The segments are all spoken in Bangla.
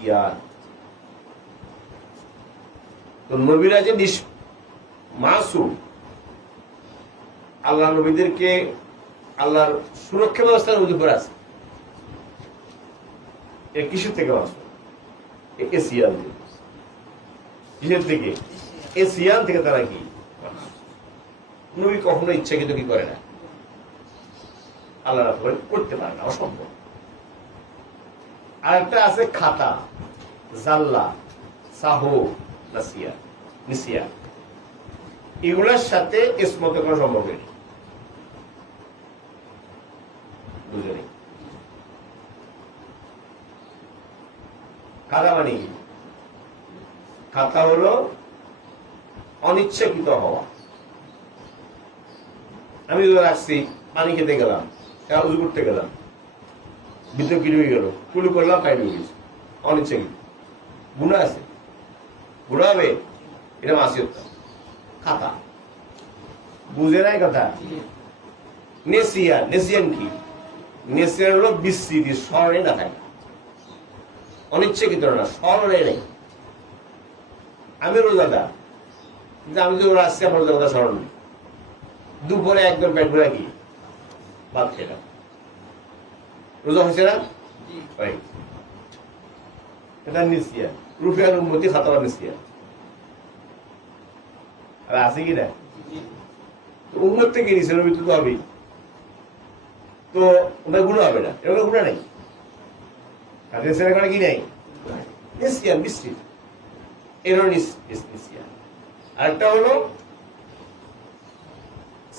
নিসিয়ান। তো নবীরা যে মাসুম, আল্লাহ নবীদেরকে আল্লাহর সুরক্ষা ব্যবস্থার উপর আছে। এ কিসের থেকে মাসুম? এসিয়ান কিসের থেকে? এসিয়ান থেকে তারা কি নবী কখনো ইচ্ছাকৃত কি করে না, আল্লাহ করতে পারে না, অসম্ভব। আর একটা আছে খাতা, জাল্লা, সাহো, নাসিয়া, নিসিয়া, এগুলোর সাথে ইসমত কোনো সম্ভব নেই। বুঝলি? খাতা মানে কি? খাতা হলো অনিচ্ছাকৃত হওয়া। আমি রাখছি, পানি খেতে গেলাম, উজু করতে গেলাম, ভিতরে কি ঢুকে গেল, কুলু করলাম, পাই ঢুকে গেছে, অনিচ্ছাকৃত। গুণা আছে, গুণা হবে, এটা মাসিয়ত। খাতা বুঝে নাই কথা। নেসিয়ান, নেসিয়ান কি? নেসিয়ান হলো বিস্মৃতি, স্মরণে না থাকে, অনিচ্ছাকৃত না, স্মরণে নেই। আমি রোজাদার, আমি তো আসছি, আমার রোজা কথা স্মরণ নেই। দুপুরে একদম পেট ভরে কি ভাত খেলাম, রোজা হয়েছে না? এটা নিসিয়ান। রুফিয়ান উম্মতি খাতা নিসিয়ান। আর আছে কি না? উম্মত থেকে নিছে, নবী তো হবেই, তো ওটা গুণা হবে না, এরকম গুণা নেই। কাজের কারণে কি নেই? নিসিয়ান, বৃষ্টি, এরও নিসিয়ান। আরেকটা হলো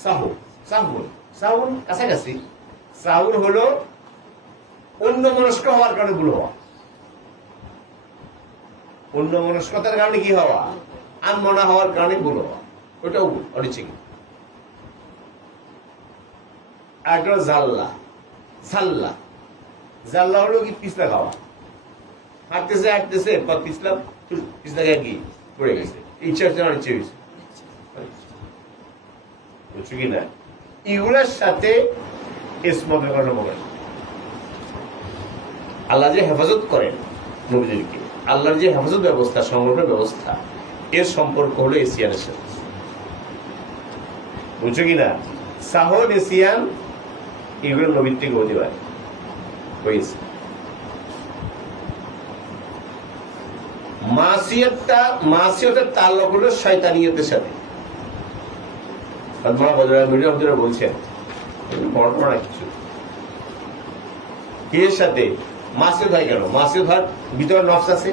সাহুন। সাহুন, সাহুন কাছাকাছি। সাহুন হলো অন্য মনস্ক হওয়ার কারণে ভুল হওয়া। অন্য মনস্কতার কারণে কি হওয়া? আনমনা হওয়ার কারণে ভুল হওয়া, ওটাও ভুল, অনিচ্ছাকৃত। আর একটা জাল্লা। জাল্লা, জাল্লা হলো কি পিছলা খাওয়া। হাঁটতেছে হাঁটতেছে পিছলা গায়ে কি পড়ে গেছে, ইচ্ছা হচ্ছে, অনিচ্ছা হয়েছে, বুঝছো কি না? এগুলোর সাথে ইসমতের কোনো সম্পর্ক নেই। আল্লাহ যে হেফাজত করেন নবীদেরকে, আল্লাহর যে হেফাজত ব্যবস্থা, সংরক্ষণ ব্যবস্থা, এর সম্পর্ক হলো এসিয়ানের সাথে, বুঝছো কি না? সাহন, এসিয়ান, এগুলো নবীর থেকে হতে পারে, হয়েছে। মাসিয়তের তাল্লুক হলো শয়তানিয়তের সাথে। বলছেন বর্তমানে কিছু এর সাথে মাসিয়ত হয় কেন? মাসিয়ত হয় ভিতরে নফস আছে,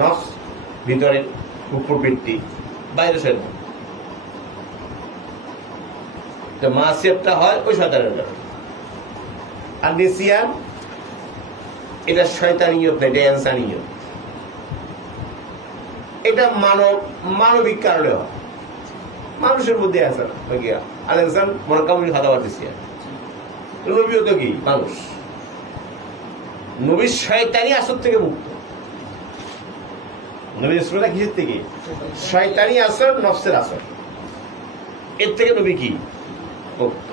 নফস ভিতরে প্রবৃত্তি, বাইরে শয়তান। মাসিয়তটা হয় ওই শয়তানের কারণে। আর নিসিয়ান এটা শয়তানিয়ত না, এটা ইনসানিয়ত। এটা মানবিক কারণে হয়, মানুষের মধ্যে আছে না। আর ইনসান মরকামুল খাতা পারতেছি। নবীও তো কি মানুষ, নবীর শয়তানি আসর থেকে মুক্ত। নবীর ইসলামটা কিসের থেকে? শয়তানি আসর, নফসের আসর, এর থেকে নবী কি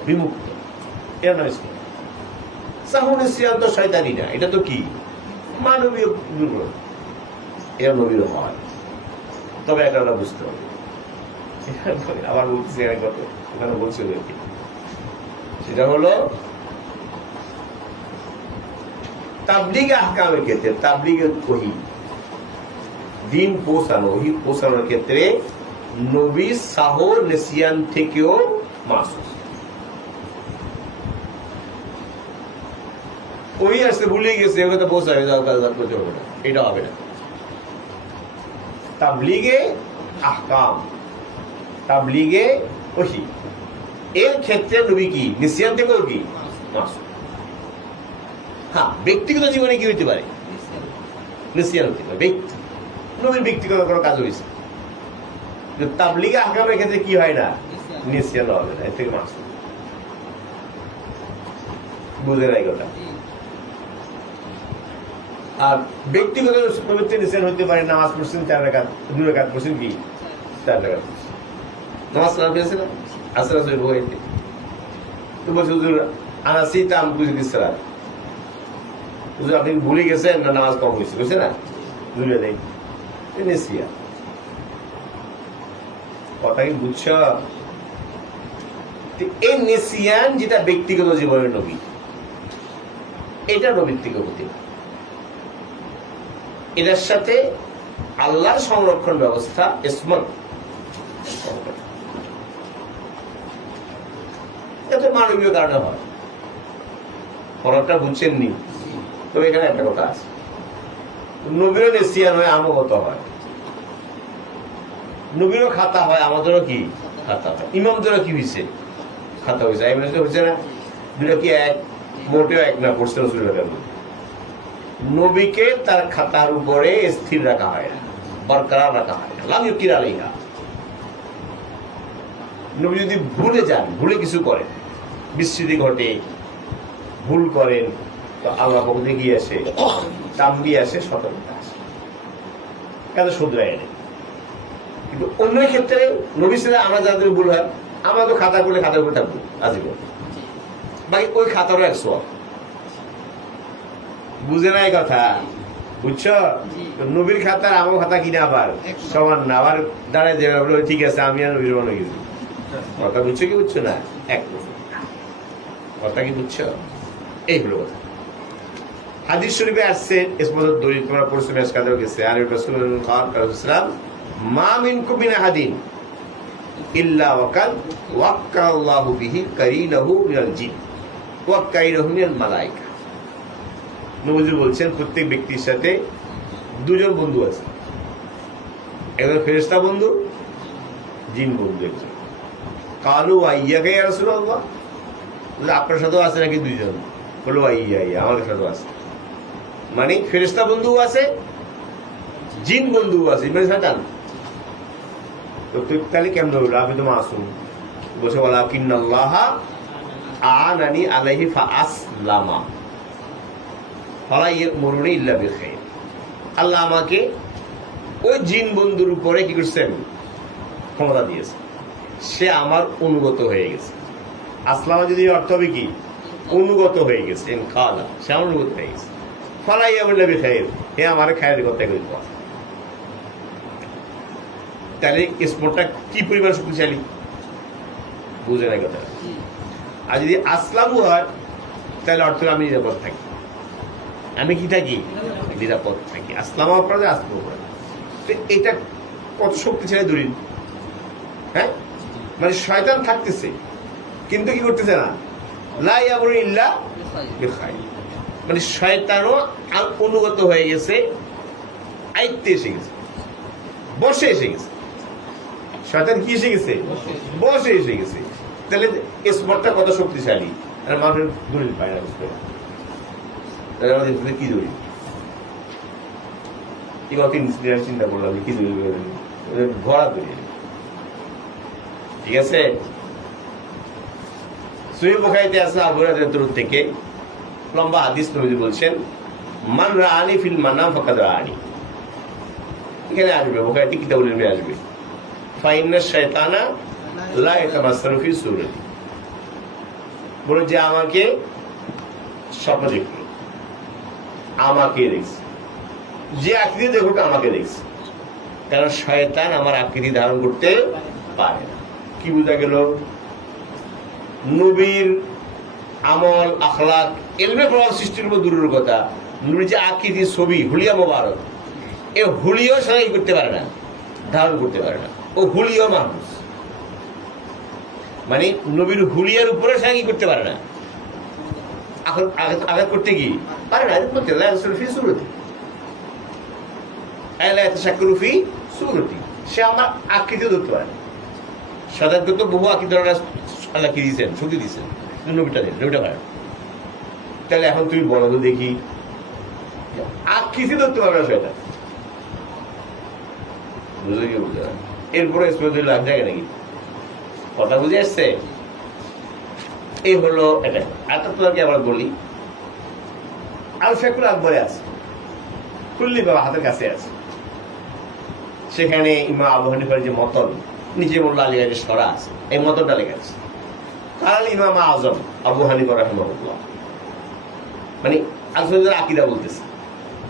বিমুক্ত। এর নাম ইসলাম। সাহুন ইসলাম তো শয়তানি না, এটা তো কি মানবীয় দুর্বল। এর নবীর হয়, তবে এটা ওরা বুঝতে হবে। আবার বলতেছি কত ওখানে বলছিল সেটা হলো তাবলিগ আহকামের ক্ষেত্রে, তাবলিগের ওহী দিন পৌঁছানো, ওহী পৌঁছানোর ক্ষেত্রে নবী সাহর নেসিয়ান থেকেও মাসুম। ওই আসতে ভুলে গেছে, ওটা পৌঁছাবে, করতে হবে না, এটা হবে না। তাবলিগে আহকাম, তাবলিগে ওহী, এর ক্ষেত্রে নবী কি নিসিয়ান থেকেও কি মাসুম। হ্যাঁ, ব্যক্তিগত জীবনে কি হইতে পারে? নিসিয়ান হতে পারে, ব্যক্তি নবীর ব্যক্তিগত কোনো কাজ হয়েছে। তাবলিগে আহকামের ক্ষেত্রে কি হয় না? নিসিয়ান হবে না, এর থেকে মাসুম। বুঝে নাই কথা? আর ব্যক্তিগত পবিত্র নিসিয়ান হতে পারে, নামাজ পড়ছেন 4 রাকাত, 2 রাকাত পড়ছেন কি 4 রাকাত নামাজ সালাম পেয়েছে না, আসর আসর হইতে তো বলছে হুজুর আনাসিতাম বুঝে দিছিলাম, হুজুর আপনি ভুলে গেছেন না নামাজ কম হয়েছে, বুঝছে না, ভুলে দেয় নেসিয়া। কথা কি বুঝছ? এই নেসিয়ান যেটা ব্যক্তিগত জীবনের নবী, এটা নবীর থেকে হতে, এটার সাথে আল্লাহর সংরক্ষণ ব্যবস্থা ইসমত এটা মানবীয় কারণে হয়। ফরকটা বুঝছেননি? তবে এখানে একটা কথা আছে, নবীরও নেসিয়ান হয়, আমগত হয়, নবীরও খাতা হয়, আমাদেরও কি খাতা হয়, ইমামদেরও কি হয়েছে খাতা হয়েছে, হচ্ছে না, দুটা কি এক, মোটেও এক না, পড়ছে রসুলের কেন। নবীকে তার খাতার উপরে স্থির রাখা হয় না, বরকরার রাখা হয় না, লামিও কিরা লেখা। নবী যদি ভুলে যান, ভুলে কিছু করেন, বিস্মৃতি ঘটে, ভুল করেন, তো আল্লাহ পক্ষ থেকে গিয়ে আসে, তাম্বি আসে, সতর্কতা আসে, কেন শুধরায় নেই। কিন্তু অন্য ক্ষেত্রে নবী ছেলে আমরা যাদের ভুল হয়, আমরা তো খাতা করলে খাতার উপরে থাকবো আজীবন, বাকি ওই খাতারও 100। বুঝে নাই কথা, বুঝছ? নবীর খাতার আমার খাতা কিনা আবার সমান না, আবার দাঁড়ায় যে ঠিক আছে আমি আর নবীর মনে গেছি। কথা বুঝছো কি বুঝছো না? এক কথা কি বুঝছো? এই হলো কথা। হাদিস শরীফে আসছে ইসমত দলিল, তোমরা পড়ছো মেশকাতেও গেছে, আর রাসূলুল্লাহ মা মিনকুম মিন আহাদিন ইল্লা ওয়াকাল ওয়াক্কাল্লাহু বিহি কারিনাহু মিনাল জিন ওয়া কারিনাহু মিনাল মালায়েকা। নবী বলছেন প্রত্যেক ব্যক্তির সাথে দুজন বন্ধু আছে, একজন ফেরেশতা বন্ধু, জিন বন্ধু একজন। কালু আইয়াকা ইয়া রাসূলুল্লাহ, আপনার সাথেও আছে নাকি দুইজন? বলো আইয়া, আমাদের সাথেও আছে। মানে ফেরেশতা বন্ধু আছে, জিন বন্ধু আছে, মানে শয়তান। তো তাহলে কেমন হলো? আপনি তো মাসুম। বসে বলা কিন্নাল্লাহ আনানি আলাইহি ফাআসলামা ফালা ইয়ামুরুনি ইল্লা বিল খাইর। আল্লাহ আমাকে ওই জিন বন্ধুর উপরে কি করছেন? ক্ষমতা দিয়েছে, সে আমার অনুগত হয়ে গেছে। আসলামা যদি অর্থ হবে কি? অনুগত হয়ে গেছে, খালা, সে আমার অনুগত হয়ে গেছে। ফালা ইয়ামুরুনি ইল্লা বিল খাইর, হে আমার খায়ের কথা কইব। তাহলে স্পোর্টটা কি পরিমাণ শক্তিশালী, বুঝে না কথা। আর যদি আসলামু হয় তাহলে অর্থ আমি নিরাপদ থাকি, আমি কি থাকি? নিরাপদ থাকি। আসলামা অপরাধে আসলাম অপরাধ, তো এটা কত শক্তিশালী দলিল। হ্যাঁ, মানে শয়তান থাকতেছে কিন্তু কি করতেছে না, লা ইয়ামুরু ইল্লা বিল খাইর। মানে শয়তানও অনুগত হয়ে গেছে, আয়ত্তে এসে গেছে, বসে এসে গেছে। শয়তান কি এসে গেছে? বসে এসে গেছে। তাহলে স্পটটা কত শক্তিশালী, আর মানুষের দলিল পায় না, বুঝতে পারে কি দলিল? কি কথা চিন্তা করলাম, কি দলিল ভরা দলিল। ঠিক আছে, সহিহ বুখারীতে আছে আবু হুরায়রা থেকে লম্বা হাদিস, নবী বলছেন মান রাআনি ফিল মানাম ফাকাদ রাআনি। এখানে আসবে বুখারীতে কিতাবুল ইলমে আসবে ফাইন্না শাইতানা লা ইয়াতামাসসালু ফি সূরাতি। বলে যে আমাকে স্বপ্ন দেখলো, আমাকে দেখছে, যে আকৃতি দেখুক আমাকে দেখছে, কারণ শয়তান আমার আকৃতি ধারণ করতে পারে না। কি বোঝা গেল? নবীর আমল, আখলাক, ইলমে প্রভাব সৃষ্টির উপর দূরের কথা, নবীর যে আকৃতি, ছবি, হুলিয়া মোবারক, এ হুলিও সবাই করতে পারে না, ধারণ করতে পারে না। ও হুলিও মানুষ, মানে নবীর হুলিয়ার উপরে সে কি করতে পারে না, আঘাত করতে কি পারে না। সে আমার আকৃতি ধরতে পারে না। সাধারণত তো বহু আকৃতি আল্লাহ কি দিয়েছেন, শক্তি দিয়েছেন, নবীটা দেন, নবীটা পারে। তাহলে এখন তুমি বলো তো দেখি, আকৃতি ধরতে পারবে না সেটা, বুঝে কি বুঝতে পারে? এরপরে লাভ জায়গা নাকি? কথা বুঝে আসছে? এই হলো এটা। তোমাকে আবার বলি, আল ফেকুল আকবরে আছে, খুললি বাবা হাতের কাছে আছে, সেখানে ইমাম আবু হানিফার যে মতন নিচে মোল্লা আলী আলী সরা আছে, এই মতনটা লেখা আছে। কাল ইমাম আজম আবু হানিফা রাহিমাহুল্লাহ, মানে আলসুন্নাতের আকীদা বলতেছে।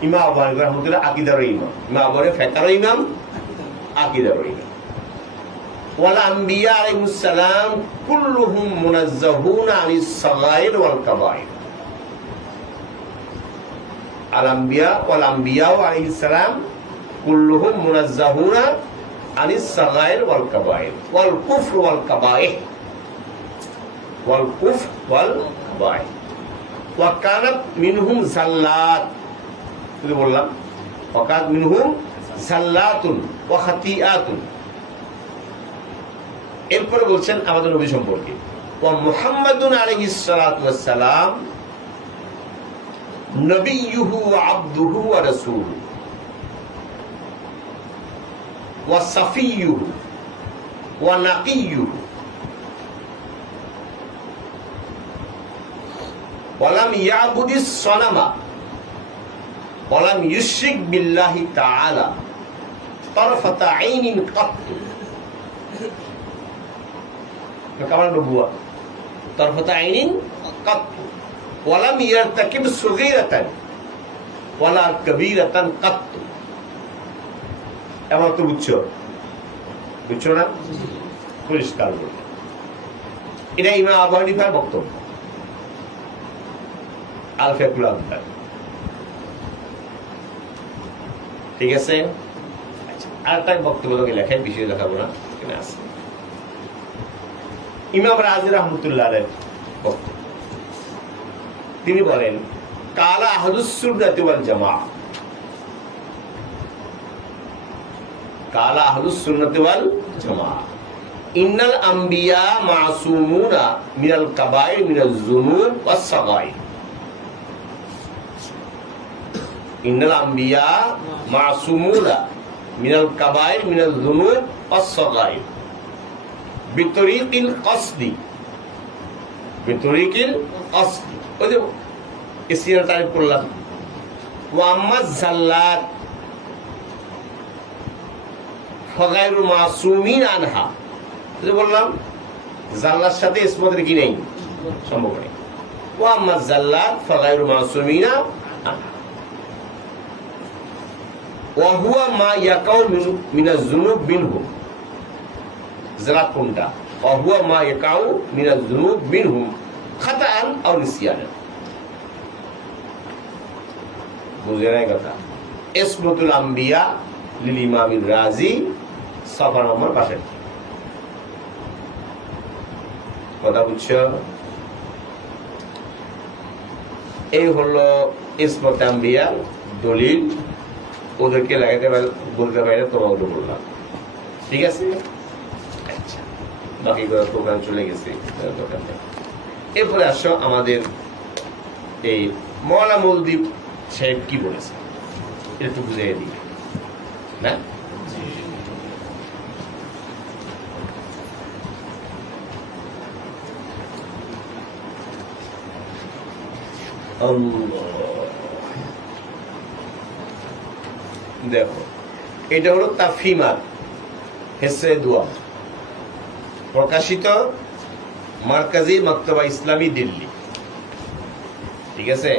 ইমাম আবু হানিফা রাহমাতুল্লাহ আকীদারও ইমাম, ইমাম আবু হানিফা ফিকহেরও ইমাম, আকীদারও ইমাম। ওয়াল আম্বিয়া আলাইহিস সালাম কুল্লুহুম মুনাজ্জাহুনা আনিস সাগাইর ওয়াল কাবাইর। আল আম্বিয়া ওয়াল আম্বিয়া আলাইহিস সালাম কুল্লুহুম মুনাজ্জাহুনা আনিস সাগাইর ওয়াল কাবাইর ওয়াল কুফর ওয়াল কাবাইর ওয়াল কুফর ওয়াল কাবাইর ওয়া কানাত মিনহুম যাল্লাত। কি বললাম? ওয়া কানাত মিনহুম যাল্লাতুন ওয়া খাতিআতুন। এরপরে বলছেন আমাদের নবী সম্পর্কে, ওয়া মুহাম্মাদুন আলাইহিস সালাতু ওয়াস সালাম নবিয়্যুহু ওয়া আবদুহু ওয়া রাসূলুহু ওয়া সাফিয়্যুহু ওয়া নাকিয়্যুহু ওয়া লাম ইয়াবুদিস সানামা ওয়া লাম ইউশরিক বিল্লাহি তাআলা তারফাতা আইনিন কাত্তু। কামাল নবুয়া তারফাতা আইনিন কাত্তু ওয়া লাম ইয়ারতাকিব সগীরাতান ওয়ালা কবীরাতান কাত্তু। এমন তো বুঝছো না? পরিষ্কার বলল। এটা ইমাম আবু হানিফার বক্তব্য, আল ফিকহুল আকবার। ঠিক আছে। আর একটা বক্তব্য তোকে লেখায়, বিষয় লেখাবো না, এখানে আছে ইমাম রাজি রাহমাতুল্লাহ আলাইহির বক্তব্য। তিনি বলেন, কালা আহলুস সুন্নাতি ওয়াল জামাআহ, কালা আহলুস সুন্নাতি ওয়াল জামাআহ ইন্নাল আম্বিয়া মাসুমুনা মিনাল কাবাইর মিনাজ যুনুব ওয়াস সাগাইর। ইন্নাল আম্বিয়া মাসুমুনা মিনাল কাবাইর মিনাজ যুনুব ওয়াস সাগাইর বিতরিকিল কসদি, বিতরিকিল কসদি। ওই যে ইসিয়ার তারিফ করলাম। ওয়া আম্মা যাল্লাত ফাগাইরু মাসুমিন আনহা, বললাম জাল্লার সাথে ইসমতের কি নেই, সম্ভব নেই। ওয়া আম্মা যাল্লাত ফাগাইরু মাসুমিনা আনহা ওয়া হুয়া মা ইয়াকাউ মিনাজ যুনুব মিনহুম। যারা কোনটা? ওয়া হুয়া মা ইয়াকাউ মিনাজ যুনুব মিনহুম খাতাআন আও নিসিয়ানা। বুঝে নাই কথা? ইসমতুল আম্বিয়া লিল ইমামির রাজি, সফা নম্বর 65। কথা বুঝছো? এই হলো ইসমত আম্বিয়া দলিল। ওদেরকে লাগাতে বলতে পারি, তোমাকে বললাম। ঠিক আছে। আচ্ছা, বাকি কথা দোকান চলে গেছে। এরপরে আসো আমাদের এই মওলানা মওদুদী সাহেব কি বলেছে একটু বুঝিয়ে দিই না? দেখো, এটা হলো তাফহিমাত হেসে দোয়া, প্রকাশিত মার্কাজি মাকতাবা ইসলামী, দিল্লি। ঠিক আছে,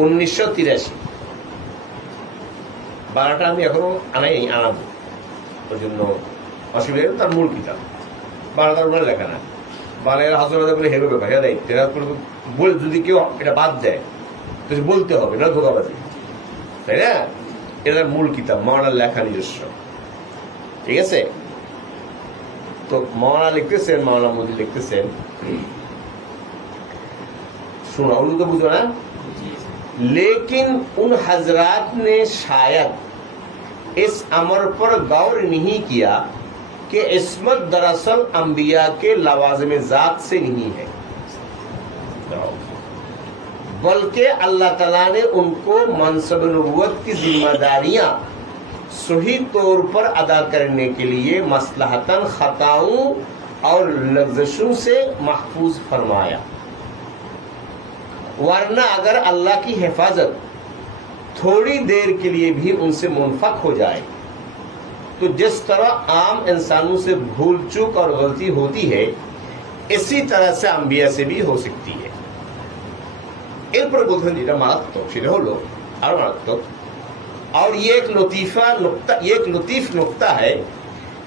1983। 12টা আমি এখনো আনাবো, ওই জন্য অসুবিধা। তার মূল কিতাব 12টার উপরে লেখা না। বালের হাজরাতে বলে হেরো ব্যাপার, হ্যাঁ দায়িত্ব বল। যদি কেউ এটা বাদ দেয় তো বলতে হবে, না ধোকাবাজি, তাই না? এটার মূল কিতাব, মাওলানার লেখা নিজস্ব। ঠিক আছে। তো মাওলানা লিখতেছেন, মাওলানা মওদুদী লিখতেছেন, सुना उर्दू तो बुझो ना। लेकिन उन हजरात ने शायद इस अमर पर गौर नहीं किया कि इस्मत दरअसल अंबिया के लवाज़िम ज़ात से नहीं है, बल्कि अल्लाह ताला ने उनको मनसब नबुव्वत की जिम्मेदारियां सही तौर पर अदा करने के लिए मसलहतन खताओं और लग़्ज़शों से महफूज फरमाया। वरना अगर अल्लाह की हिफाजत थोड़ी देर के लिए भी उनसे मुनफक हो जाए तो जिस तरह आम इंसानों से भूल चूक और गलती होती है, इसी तरह से अंबिया से भी हो सकती है। এরপরে বলছেন যেটা মারাত্মক সেটা হলো আরো মারাত্মক। और ये एक लतीफ नुक्ता है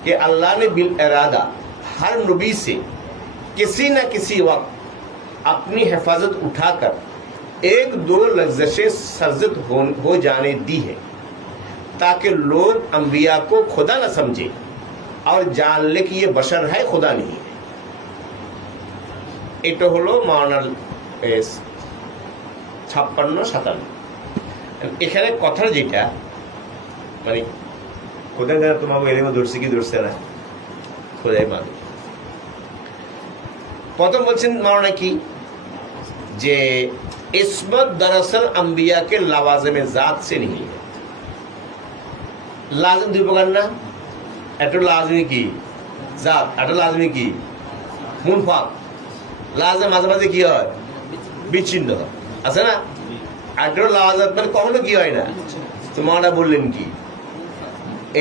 कि अल्लाह ने बिल इरादा हर नबी से किसी न किसी वक्त अपनी हिफाजत उठाकर एक दो लफ्ज़ें सर्जत हो जाने दी है ताकि लोग अंबिया को खुदा न समझे और जान ले कि ये बशर है, खुदा नहीं है। এটা হলো মাওলানার 56-57। এখানে কথার যেটা মানে খোদা যারা তোমাকে এলেমে ধরছে কি ধরছে না, খোদাই মানুষ। প্রথম বলছেন মাওলানা কি যে ইসমত দরअसल अंबिया के लवाज़िम ज़ात से नहीं है। लाजिम দুই প্রকার না, একটা লাজিমি কি জাত, একটা লাজিমি কি মুনফাক। লাজিম মাঝে মাঝে কি হয়, বিচ্ছিন্ন হয়, আছে না। একটা লাওয়াজাত মানে কখনো কি হয় না। তো মাওলানা বললেন কি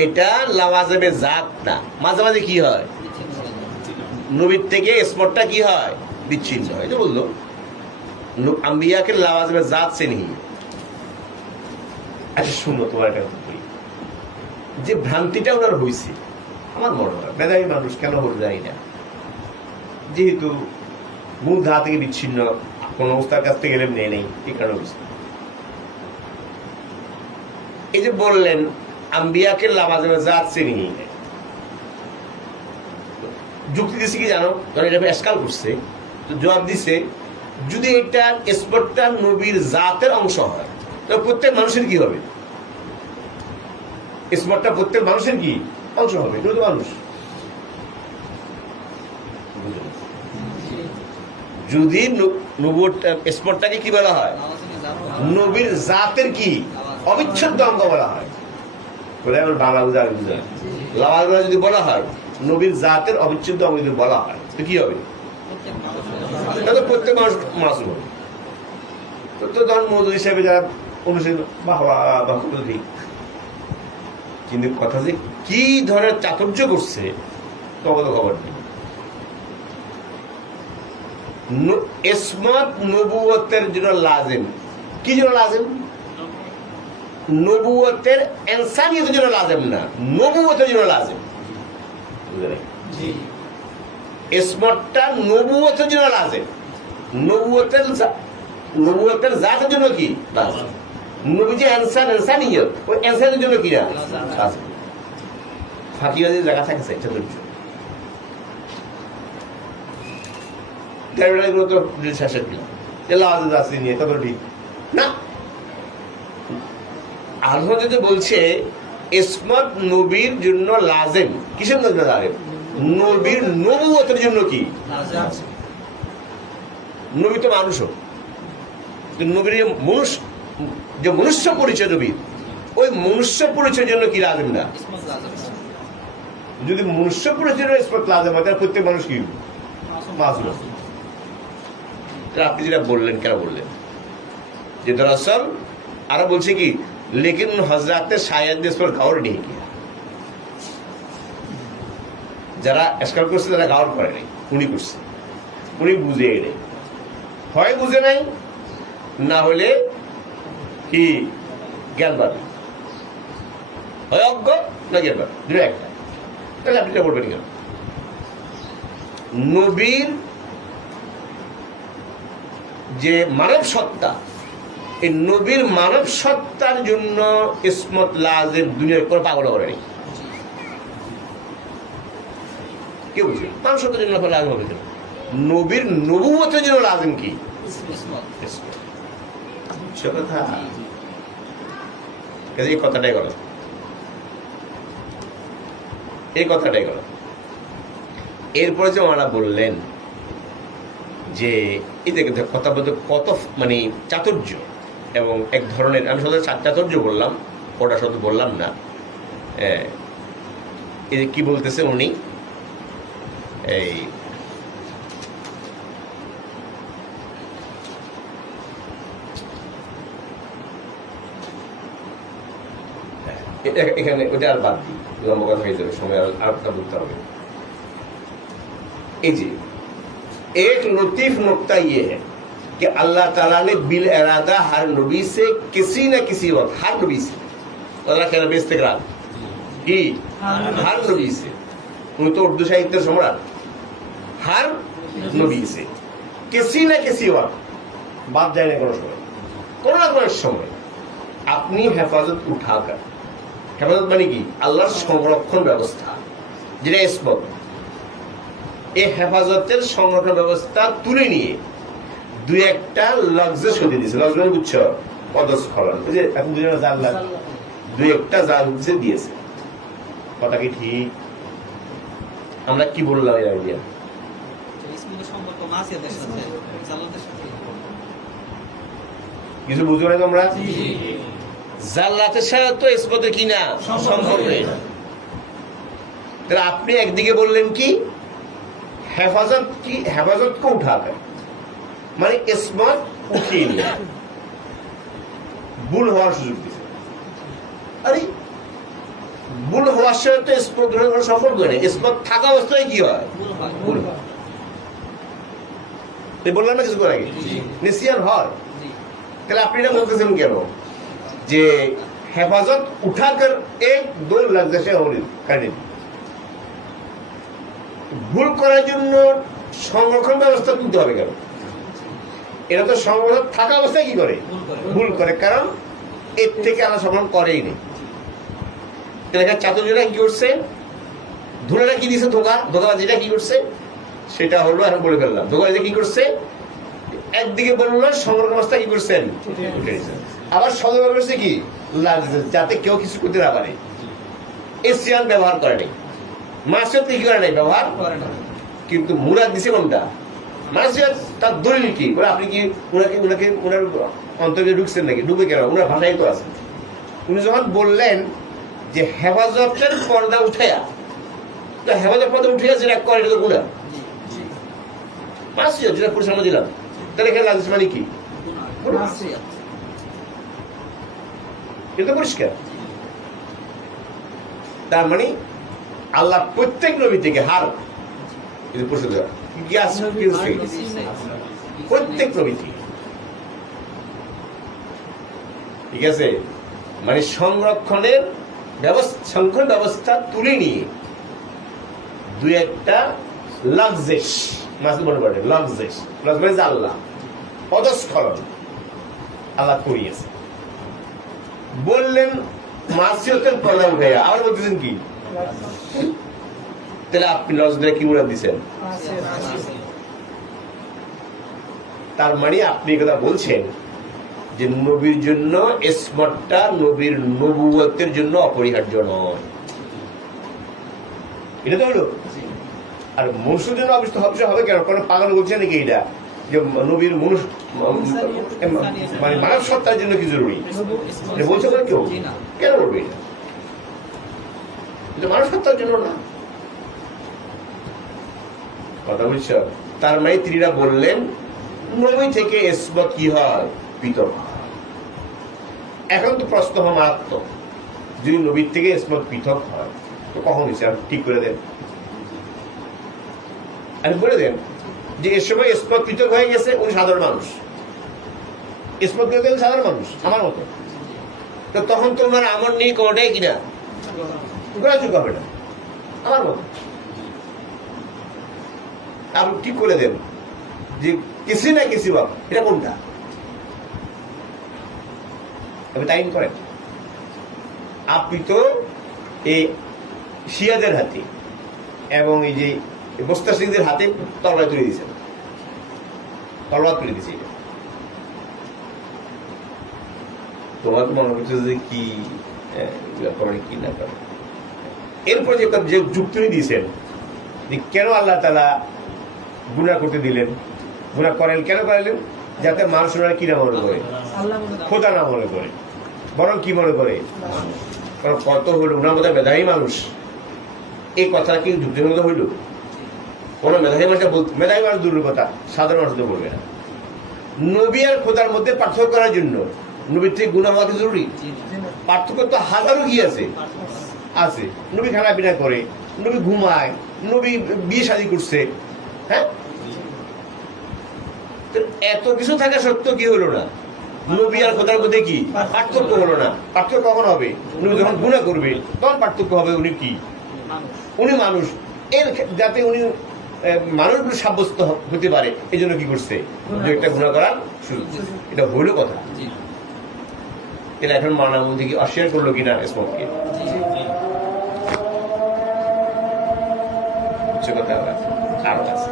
এটা লাওয়াজিমে জাত না, মাঝে মাঝে কি হয়, নবীর থেকে ইসমতটা কি হয়, বিচ্ছিন্ন হয়। তো বললো अंबिया के लवाज़िम ज़ात से नहीं। আচ্ছা শুনো, তোমার একটা যে ভ্রান্তিটা ওনার হয়েছে আমার মনে হয় মেধাবী মানুষ কেন হল যায় না, যেহেতু মূল ধারা থেকে বিচ্ছিন্ন, কোন অবস্থার কাছ থেকে গেলে নেই নেই, এই কারণে হয়েছে। এই যে বললেন আম্বিয়াকে লাওয়াজিম জাত সে নিয়ে, যুক্তি দিচ্ছে কি জানো, ধর এটা এসকাল করছে, তো জবাব দিছে যদি এটা ইসমতটা নবীর জাতের অংশ হয় তো প্রত্যেক মানুষের কি হবে, ইসমতটা প্রত্যেক মানুষের কি অংশ হবে, এটা তো মানুষ। যদি ইসমতটাকে কি বলা হয়, নবীর জাতের কি অবিচ্ছেদ্য অঙ্গ বলা হয়, বাংলা বুঝা বুঝা লাওয়াজিম যদি বলা হয় নবীর জাতের অবিচ্ছেদ্য অঙ্গ যদি বলা হয় তো কি হবে, প্রত্যেক মানুষ মাসুম হবে। তো ধর মৌদুদ হিসাবে যারা অনুষ্ঠিত ঠিক, কিন্তু কথা যে কি ধরনের চাতুর্য করছে তবে তো খবর নেই। ইসমত নবুয়তের জন্য লাজিম, কি জন্য লাজিম, নবুয়তের ইনসানিয়তের জন্য লাজিম না, নবুয়তের জন্য লাজিম। ইসমতটা নবুয়তের জন্য লাজিম, নবুয়তের জাতের জন্য কি লাজিম। নবী যে ইনসানিয়ত, ওই ইনসানিয়তের জন্য কি না লাজিম। ফাঁকিবাদের জায়গা থাকে সেটা ধৈর্য শেষের দিলাম যে লাওয়াজিম জাত নিয়ে তত ঠিক না। আল্লাহ যদি বলছে ইসমত নবীর জন্য লাজিম, কিসের জন্য লাজিম, নবীর নবুয়তের জন্য কি, নবী তো মানুষও, নবীর যে মনুষ্য পরিচয় নবীর, ওই মনুষ্য পরিচয়ের জন্য কি লাজিম না। যদি মনুষ্য পরিচয় ইসমত লাজিম হয় তাহলে প্রত্যেক মানুষ কি মাসুম। আপনি যেটা বললেন কেন বললেন যে দরअसल আরো বলছে কি लेकिन हजरत शायद इस पर गौर नहीं किया। যারা এসকাল করছে তারা গৌর করে নাই, উনি করছে, উনি বুঝে নেই, হয় বুঝে নাই না হলে কি জ্ঞান পাবে, হয় অজ্ঞ না জ্ঞান পাবে, দুটো একটা। তাহলে আপনি এটা বলবেন কেন নবীর যে মানব সত্তা, এই নবীর মানব সত্তার জন্য ইসমত লাজিম দুনিয়ার কোনো পাগল করে নেই। কে বুঝবে মানব সত্তার জন্য লাজিম হবে কেন, নবীর নবুয়তের জন্য লাজিম কি কথা। এই কথাটাই গেল, এই কথাটাই গেল। এরপরে যে ওনারা বললেন যে এই দেখে কথা বলতে কত মানে চাতুর্য, এবং এক ধরনের, আমি শুধু চাতুর্য বললাম, ওটা শুধু বললাম না। এই যে কি বলতেছে উনি, এই এখানে ওটা আর বাদ দিই, লম্বা কথা হয়ে যাবে, সময় আর কথা বলতে হবে। এই যে एक लतीफ नुक्ता ये है कि अल्लाह ताला ने बिल इरादा हर नबी से किसी न किसी वक्त, हर नबी से, अल्लाह के नबी इस्तिकरार की हर नबी से, उन तो उर्दू साहित्य सम्राट, हर नबी से किसी न किसी वक्त बात जाए ना কোনো সময়, কোনো না কোনো সময় আপনি হেফাজত উঠাकर, হেফাজত মানে কি আল্লাহর সংরক্ষণ ব্যবস্থা যেটা ইসমত, এই হেফাজতের সংরক্ষণ ব্যবস্থা তুলে নিয়ে দুই একটা লফজ সরিয়ে দিয়েছে। লফজ মানে বুঝছো পদস্খলন, ওই যে এখন দুজনে জাল দুই একটা জাল বুঝে দিয়েছে। কথা কি ঠিক? আমরা কি বললাম এই আইডিয়া? কিছু বুঝো না তোমরা? জাল্লাতের সাথে তো ইসমতের কি না সম্পর্ক নেই। তাহলে আপনি একদিকে বললেন কি হেফাজত, কি হেফাজতকে উঠাবে মানে ইসমত উঠিয়ে নিয়ে ভুল হওয়ার সুযোগ দিচ্ছে। আরে ভুল হওয়ার সাথে তো ইসমত কোনো সম্পর্ক নেই। ইসমত থাকা অবস্থায় কি হয়? ভুল হয়। বললাম না কিছুক্ষণ আগে নিসিয়ান হয়। তাহলে আপনি এটা বলতেছেন কেন যে হেফাজত উঠাकर एक दो लफ्ज़ से और কাটে ভুল করার জন্য সংরক্ষণ ব্যবস্থা তুলতে হবে কেন? এটা তো সংরক্ষণ থাকা অবস্থায় কি করে? ভুল করে, কারণ এর থেকে আলাদা সংরক্ষণ করেই নেই। এলাকার চাতুর্যরা কি করছে? ধুলাটা কি দিয়েছে? ধোকাবাজিটা কি করছে? সেটা হলো এখন বলে ফেললাম। ধোকাবাজি কি করছে? একদিকে বললো সংরক্ষণ ব্যবস্থা কি করছেন, আবার সদর করছে কি যাতে কেউ কিছু করতে না পারে। এসিয়ান ব্যবহার করে নাই, মাসিয়ত কি করে নাই ব্যবহার, কিন্তু মুরাদ দিছে কোনটা? মাসিয়ত। তার দলিল কি? আপনি কি ওনার অন্তর্কে ঢুকছেন নাকি? ঢুকে কেন? ওনার ভাষাই তো আছে। উনি যখন বললেন যে হেফাজতের পর্দা উঠাইয়া, তো হেফাজত পর্দা উঠিয়া যেটা করে এটা তো গুণা মাসিয়ত, যেটা পরিচালনা দিলাম। তাহলে এখানে লাগছে মানে কি? এটা পরিষ্কার। তার মানে আল্লাহ প্রত্যেক নবী থেকে হার প্রত্যেক নবী থেকে, ঠিক আছে, মানে সংরক্ষণের ব্যবস্থা তুলে নিয়ে দুই একটা লফজ মনে পড়ে। লফজ আল্লাহ পদস্খলন আল্লাহ করিয়েছে। বললেন মাসিয়তের পর্দা উঠাইয়া, আবার বলতেছেন কি? তাহলে আপনি লফজটা কি মুরাদ দিচ্ছেন? তার মানে আপনি কথা বলছেন যে নবীর জন্য ইসমতটা নবীর নবুয়তের জন্য অপরিহার্য নয়। এটা তো হলো। আর মনুষ্যের জন্য অবশ্যই হবে কেন? কারণ পাগল বলছে নাকি এটা যে নবীর মানে মানব সত্তার জন্য কি জরুরি বলছে না কেউ? কেন বলবে এটা মানব সত্তার জন্য না? কথা বুঝছ? তার মানে তিনিরা বললেন নবী থেকে ইসমত কি হয়? পৃথক। এখন তো প্রশ্ন হয় মারাত্মক, যদি নবীর থেকে ইসমত পৃথক হয় তো কখন হয়েছে? ঠিক করে দেন, আর বলে দেন যে এর সময় ইসমত পৃথক হয়ে গেছে। উনি সাধারণ মানুষ, ইসমত করে দেন সাধারণ মানুষ আমার মতো, তো তখন তো ওনার আমল নেই কোনটাই কিনা গ্রহণযোগ্য হবে না আমার মতো। আপনি ঠিক করে দেন যে কিছু না কিছু বাপ, এটা কোনটা? আপনি তাইন করেন। আপনি তো এই শিয়াদের হাতে এবং এই যে মুস্তাশরিকদের হাতে তরবারি তুলে দিয়েছেন, তরবারি তুলে দিয়েছে। তোমার তো মনে করছে যে কি করে কি না করে। এরপরে যে যুক্তি দিয়েছেন যে কেন আল্লাহ তাআলা গুনাহ করতে দিলেন, গুনাহ করেন কেন করালেন? যাতে মানুষরা কি না মনে করে, খোদা না মনে করে, বরং কি মনে করে? কারণ কত হইল ওনার মধ্যে মেধাবী মানুষ, এই কথা কি যুক্তিসঙ্গত হইল? কোন মেধাবী মানুষ মেধাবী মানুষ দূরের কথা, সাধারণ মানুষ তো বলবে না। নবী আর খোদার মধ্যে পার্থক্য করার জন্য নবীর থেকে গুনাহ হওয়া কি জরুরি? পার্থক্য তো হাজারো কি আছে। নবী খানা পিনা করে, নবী ঘুমায়, নবী বিয়ে শাদী করছে, হ্যাঁ তো এত কিছু থাকা সত্ত্বেও কি হলো না? নবী আর খোদার মধ্যে কি পার্থক্য হলো না? পার্থক্য কখন হবে? উনি যখন গুনাহ করবে তখন পার্থক্য হবে। উনি কি? উনি মানুষ। এর যাতে উনি মানুষ সাব্যস্ত হতে পারে এই জন্য কি করছে? যে একটা গুনাহ করার সুযোগ। এটা হইল কথা। এটা এখন মানামতি কি অস্বীকার করলো কিনা ইসমতকে? কথা আরো আছে।